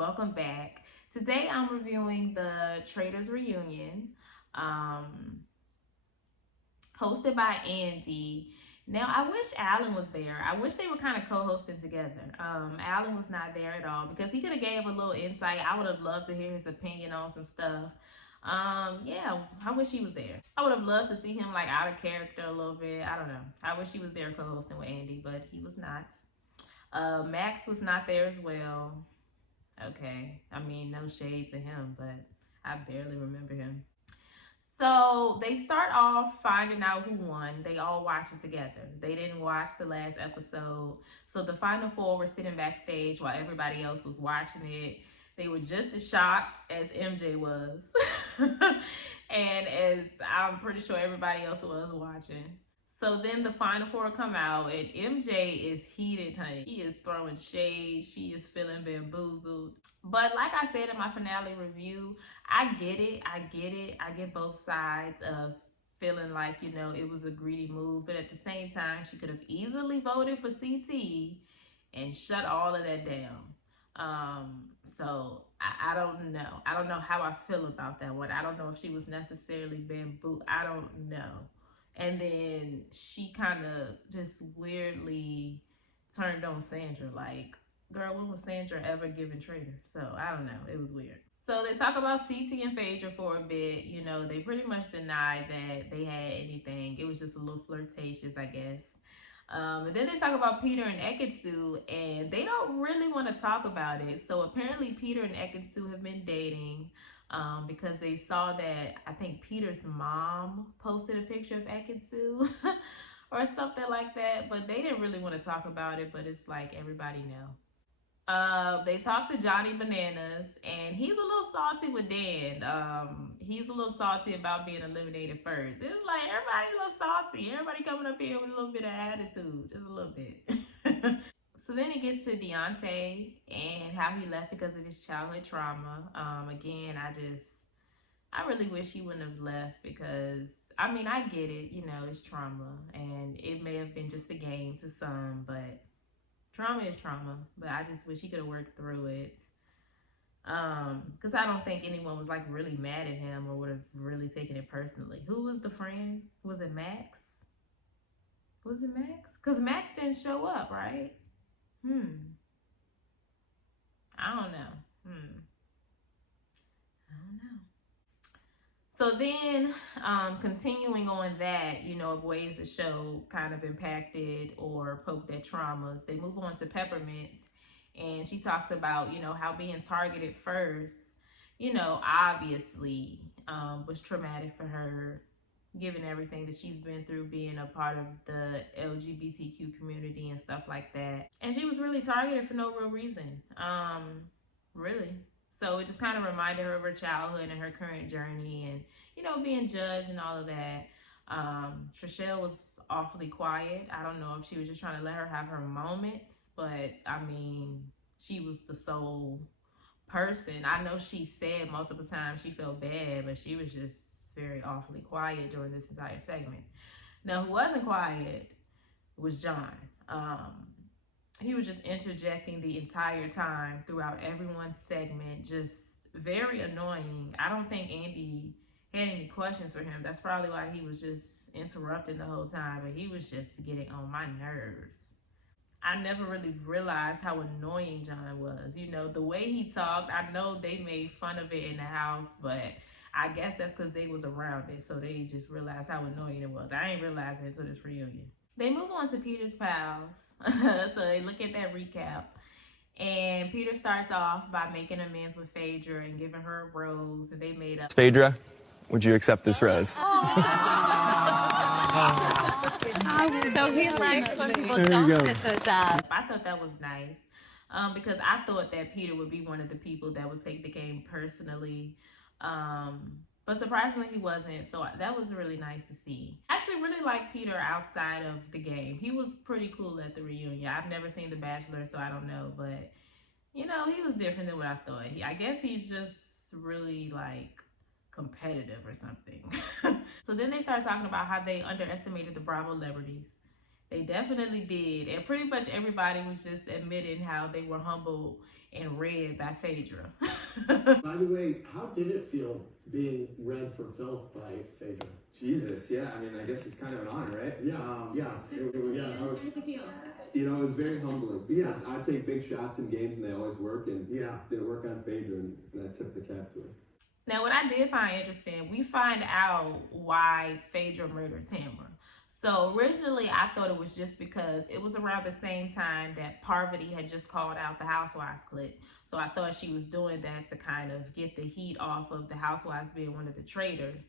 welcome back. Today I'm reviewing the Traders Reunion, hosted by Andy. Now I wish Alan was there. I wish they were kind of co-hosting together. Alan was not there at all because he could have gave a little insight. I would have loved to hear his opinion on some stuff. Yeah, I wish he was there. I would have loved to see him like out of character a little bit. I don't know. I wish he was there co-hosting with Andy, but he was not. Max was not there as well. Okay, I mean, no shade to him, but I barely remember him. So they start off finding out who won. They all watch it together. They didn't watch the last episode. So the final four were sitting backstage while everybody else was watching it. They were just as shocked as MJ was. And as I'm pretty sure everybody else was watching. So then the final four come out, and MJ is heated, honey. She is throwing shade. She is feeling bamboozled. But like I said in my finale review, I get it. I get both sides of feeling like, it was a greedy move. But at the same time, she could have easily voted for CT and shut all of that down. So I don't know. I don't know how I feel about that one. I don't know if she was necessarily bamboozled. I don't know. And then she kind of just weirdly turned on Sandra. Like, girl, when was Sandra ever given Trader? So, I don't know. It was weird. So, they talk about CT and Phaedra for a bit. They pretty much denied that they had anything. It was just a little flirtatious, I guess. And then they talk about Peter and Ekitsu, and they don't really want to talk about it. So, apparently, Peter and Ekitsu have been dating. Because they saw that I think Peter's mom posted a picture of Ekitsu or something like that, but they didn't really want to talk about it, but it's like everybody know. They talked to Johnny Bananas, and he's a little salty with Dan. He's a little salty about being eliminated first. It's like everybody's a little salty. Everybody coming up here with a little bit of attitude, just a little bit. So then it gets to Deontay and how he left because of his childhood trauma. Again, I really wish he wouldn't have left because, I mean, I get it, it's trauma. And it may have been just a game to some, but trauma is trauma. But I just wish he could have worked through it. Because I don't think anyone was, like, really mad at him or would have really taken it personally. Who was the friend? Was it Max? Was it Max? Because Max didn't show up, right? I don't know. I don't know. So then, continuing on that, of ways the show kind of impacted or poked at traumas, they move on to Peppermint, and she talks about, how being targeted first, obviously was traumatic for her, given everything that she's been through being a part of the LGBTQ community and stuff like that. And she was really targeted for no real reason. Really. So it just kind of reminded her of her childhood and her current journey and, being judged and all of that. Trishelle was awfully quiet. I don't know if she was just trying to let her have her moments, but I mean, she was the sole person. I know she said multiple times she felt bad, but she was just very awfully quiet during this entire segment. Now, who wasn't quiet was John. He was just interjecting the entire time throughout everyone's segment, just very annoying. I don't think Andy had any questions for him. That's probably why he was just interrupting the whole time, but he was just getting on my nerves. I never really realized how annoying John was. The way he talked, I know they made fun of it in the house, but I guess that's because they was around it, so they just realized how annoying it was. I ain't realized it until this reunion. They move on to Peter's pals. So they look at that recap. And Peter starts off by making amends with Phaedra and giving her a rose, and they made up. Phaedra, would you accept this rose? So he likes when people don't get those up. I thought that was nice. Because I thought that Peter would be one of the people that would take the game personally. But surprisingly he wasn't, so that was really nice to see. I actually really like Peter outside of the game. He was pretty cool at the reunion. I've never seen The Bachelor, so I don't know, but he was different than what I thought. I guess he's just really like competitive or something. So then they start talking about how they underestimated the Bravo celebrities. They definitely did. And pretty much everybody was just admitting how they were humbled and read by Phaedra. By the way, how did it feel being read for filth by Phaedra? Jesus, yeah. I mean, I guess it's kind of an honor, right? Yeah, yes. It was, Yeah. How does it feel? You know, it was very humbling. Yes. I take big shots in games and they always work, and Yeah. didn't work on Phaedra, and I tipped the cap to her. Now, what I did find interesting, we find out why Phaedra murdered Tamara. So originally, I thought it was just because it was around the same time that Parvati had just called out the Housewives clip. So I thought she was doing that to kind of get the heat off of the Housewives being one of the traitors.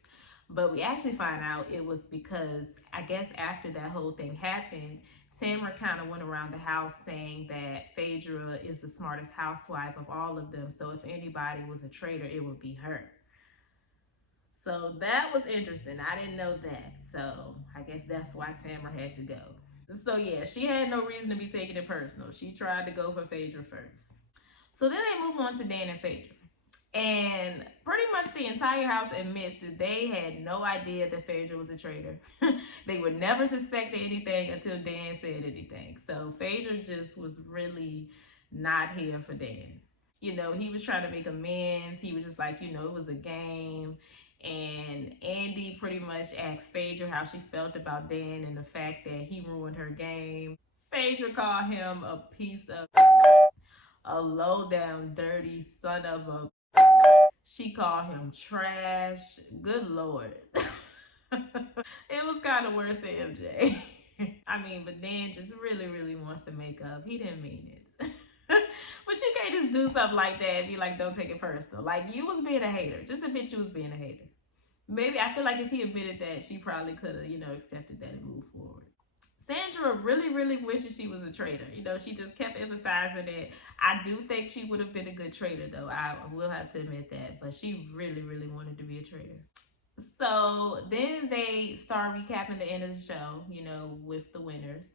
But we actually find out it was because, I guess after that whole thing happened, Tamara kind of went around the house saying that Phaedra is the smartest housewife of all of them. So if anybody was a traitor, it would be her. So that was interesting. I didn't know that. So I guess that's why Tamara had to go. So yeah, she had no reason to be taking it personal. She tried to go for Phaedra first. So then they move on to Dan and Phaedra. And pretty much the entire house admits that they had no idea that Phaedra was a traitor. They would never suspect anything until Dan said anything. So Phaedra just was really not here for Dan. You know, he was trying to make amends. He was just like, you know, it was a game. And Andy pretty much asked Phaedra how she felt about Dan and the fact that he ruined her game. Phaedra called him a piece of a low down dirty son of a. She called him trash. Good Lord. It was kind of worse than MJ. I mean, but Dan just really, really wants to make up. He didn't mean it. But you can't just do something like that and be like, don't take it personal. Like, you was being a hater. Just admit you was being a hater. Maybe, I feel like if he admitted that, she probably could have, you know, accepted that and moved forward. Sandra really, really wishes she was a traitor. You know, she just kept emphasizing it. I do think she would have been a good traitor, though. I will have to admit that. But she really, really wanted to be a traitor. So then they start recapping the end of the show, you know, with the winners.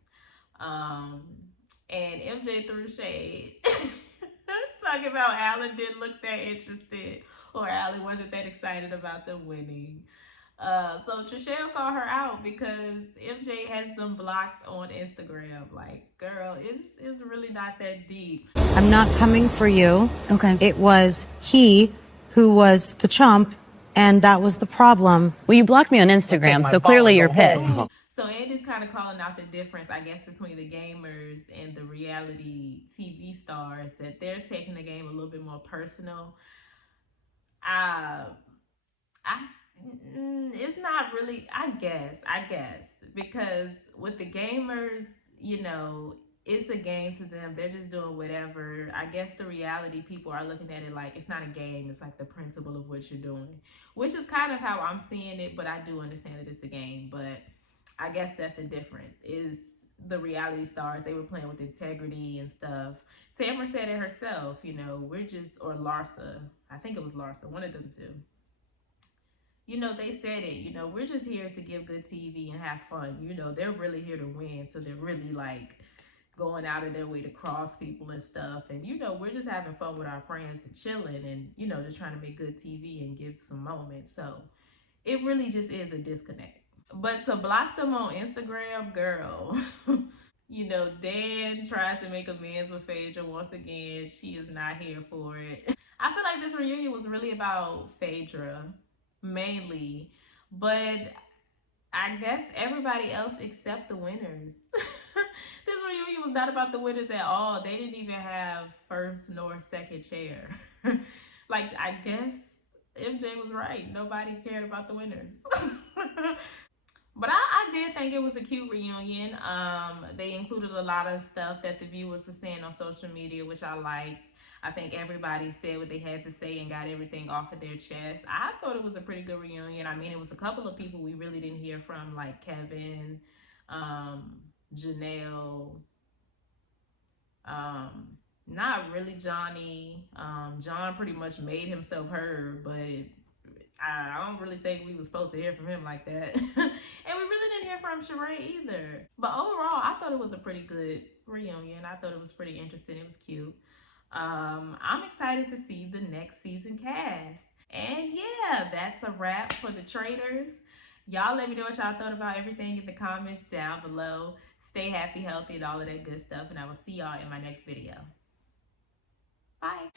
And MJ threw shade. Talking about Alan didn't look that interested, or Alan wasn't that excited about them winning. So Trishelle called her out because MJ has them blocked on Instagram. Like, girl, it's really not that deep. I'm not coming for you. Okay. It was he who was the chump, and that was the problem. Well, you blocked me on Instagram, so clearly you're pissed. So Andy's kind of calling out the difference, I guess, between the gamers and the reality TV stars, that they're taking the game a little bit more personal. It's not really, I guess, because with the gamers, you know, it's a game to them. They're just doing whatever. I guess the reality people are looking at it like it's not a game. It's like the principle of what you're doing, which is kind of how I'm seeing it. But I do understand that it's a game. But I guess that's the difference. Is the reality stars, they were playing with integrity and stuff. Tamara said it herself, you know, we're just, or Larsa, I think it was Larsa, one of them two. You know, they said it, you know, we're just here to give good TV and have fun. You know, they're really here to win. So they're really like going out of their way to cross people and stuff. And, you know, we're just having fun with our friends and chilling and, you know, just trying to make good TV and give some moments. So it really just is a disconnect. But to block them on Instagram, girl, you know, Dan tries to make amends with Phaedra once again. She is not here for it. I feel like this reunion was really about Phaedra, mainly. But I guess everybody else except the winners. This reunion was not about the winners at all. They didn't even have first nor second chair. Like, I guess MJ was right. Nobody cared about the winners. But I did think it was a cute reunion. They included a lot of stuff that the viewers were saying on social media, which I liked. I think everybody said what they had to say and got everything off of their chest. I thought it was a pretty good reunion. I mean, it was a couple of people we really didn't hear from, like Kevin, Janelle, not really Johnny. John pretty much made himself heard, but I don't really think we was supposed to hear from him like that. And we really didn't hear from Sheree either. But overall, I thought it was a pretty good reunion. I thought it was pretty interesting. It was cute. I'm excited to see the next season cast. And yeah, that's a wrap for the Traitors. Y'all let me know what y'all thought about everything in the comments down below. Stay happy, healthy, and all of that good stuff. And I will see y'all in my next video. Bye.